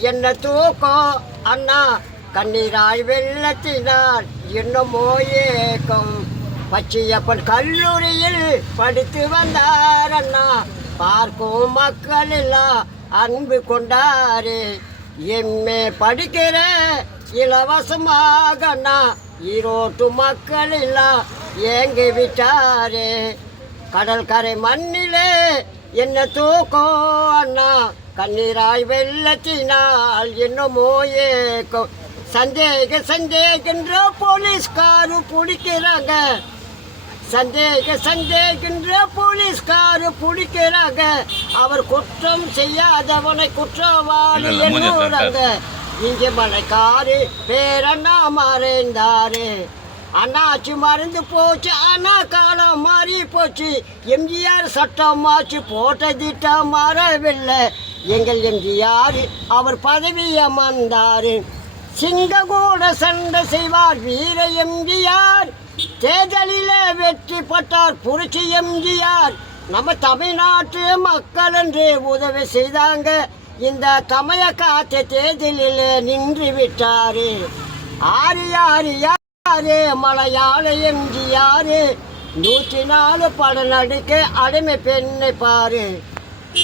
என்ன தூக்கம் அண்ணா கண்ணீராய் வெள்ளத்தினால் என்னமோ ஏக்கம் பச்சையப்பன் கல்லூரியில் படித்து வந்தார் அண்ணா பார்க்கும் மக்கள் எல்லாம் அன்பு கொண்டாரே எம்ஏ படிக்கிற இலவசமாக அண்ணா ஈரோட்டு மக்கள் எல்லாம் ஏங்கி விட்டாரே கடற்கரை மண்ணிலே என்ன தூக்கம் அண்ணா கண்ணீராய் வெள்ளத்தினால் என்னமோ ஏக்கம் சந்தேகின்ற போலீஸ்காரு பிடிக்கிறாங்க சந்தேகின்ற போலீஸ்காரு பிடிக்கிறாங்க அவர் குற்றம் செய்யாதவனை குற்றவாளி என்னுறாங்க இங்கே மலைக்காரு பேரண்ணா மறைந்தாரு அண்ணாச்சி மறந்து போச்சு அண்ணா காலம் மாறி போச்சு எம்ஜிஆர் சட்டம் மாற்றி போட்ட திட்டம் மாறவில்லை எங்கள் எம்ஜிஆர் அவர் பதவி அமர்ந்தார் சிங்க கூட சண்டை செய்வார் வீர எம்ஜிஆர் தேர்தலில் வெற்றி பெற்றார் புரட்சி எம்ஜிஆர் நம்ம தமிழ்நாட்டு மக்கள் என்று உதவி செய்தாங்க இந்த தமிழ காத்த தேர்தலில் நின்று விட்டாரு ஆறு மலையாள எம்ஜிஆர் 104 படம் நடிக்க அடிமை பெண்ணை பாரு